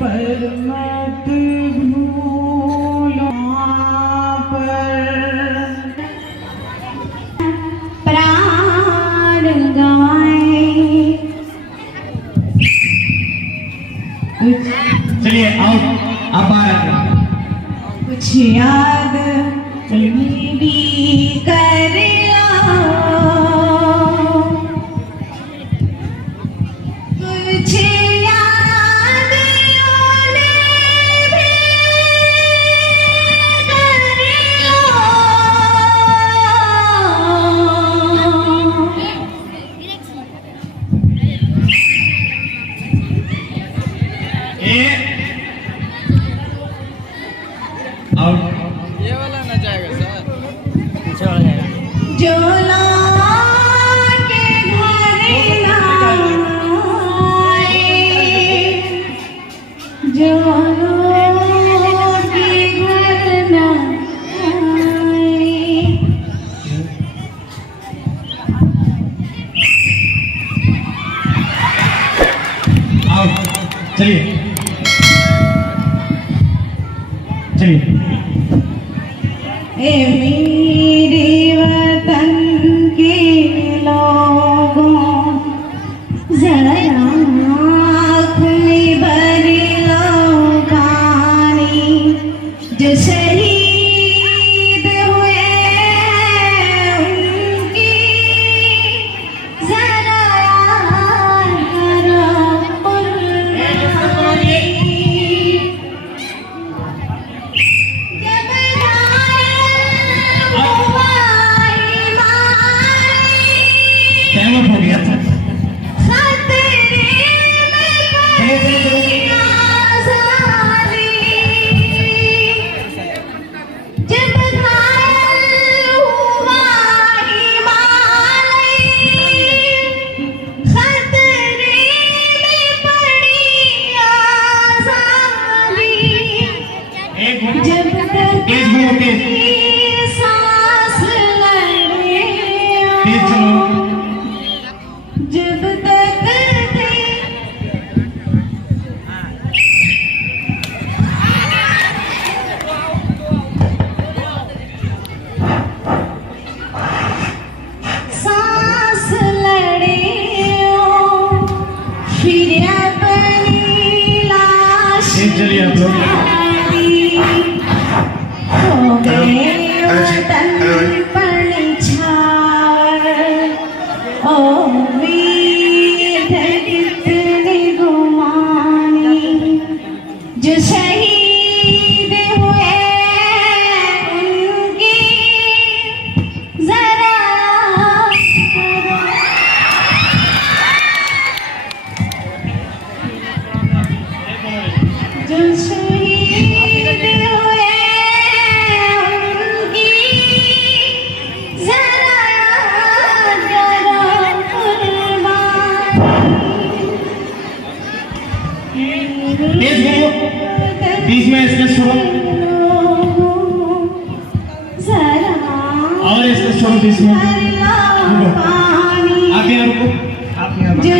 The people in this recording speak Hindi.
पर मत भूलो प्राण गाए। चलिए आओ आप कुछ याद भी कर कुछ ये वाला ना जाएगा सर, पीछे वाला जाएगा। जो के घर आए, जो के घर आओ चलिए चलिए। मेरे वतन के लोगों जरा आँख में भर लो पानी, जो शहीद हुए उनकी जरा याद करो कुर्बानी। टाइम हो गया था। सांस लड़े जब तक सांस लड़े फिर अपनी लाश चलिए आप लोग हो गए वतन पर छार। ओ वीर कितने गुमानी, जो शहीद हुए उनकी जरा जो शहीद हुए उनकी जरा करो कुर्बानी। बीच में इसका शुरू जरा और इसका शुरू बीच में पानी, आप यहाँ रुको, आप यहाँ जो